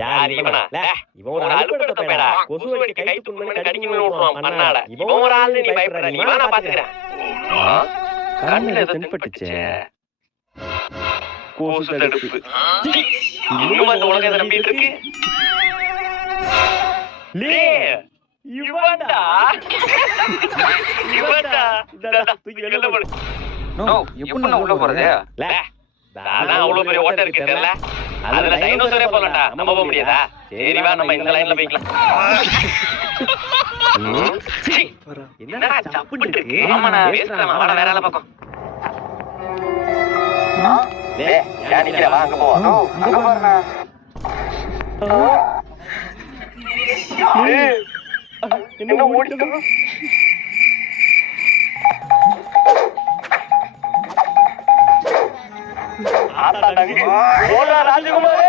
யார் இவனா? இவன் ஒரு அலுப்பெடுத்த பேடா. கொசு அடிக்க கை துப்புன்னு கடிக்கணும்னு விட்டுருவான் பண்ணாட. இவன் ஒரு ஆளு நீ பயப்படுற. நீ நான் பாத்துக்கிறேன். கண்ணுல தென்பட்டுச்சே. கொசு தடுப்பு. இன்னும் அந்த உலகத்தை நம்பிட்டு இருக்கு. லே இவன்டா. இவன்டா. தூக்கி வெளில போடு. நோ, எப்படிண்ணா உள்ள போறது? அதான் அவ்வளவு பெரிய ஓட்டை இருக்கு தெரியல. அதுல டைனோசரே போலடா. நம்ம போக முடியாதா? சரி வா நம்ம இந்த லைன்ல போய்க்கலாம். என்னடா சப்புட்டு இருக்கு? ஆமாண்ணா வேஸ்ட்ரா. வாடா வேற ஆள பக்கம். டேய் ஏன் நிக்கிற? வா அங்க போவோம். நோ, அங்க பாருண்ணா. என்ன ஓடிட்டு ஆட்டா டங்கு. ஓடா ராஜகுமாரே.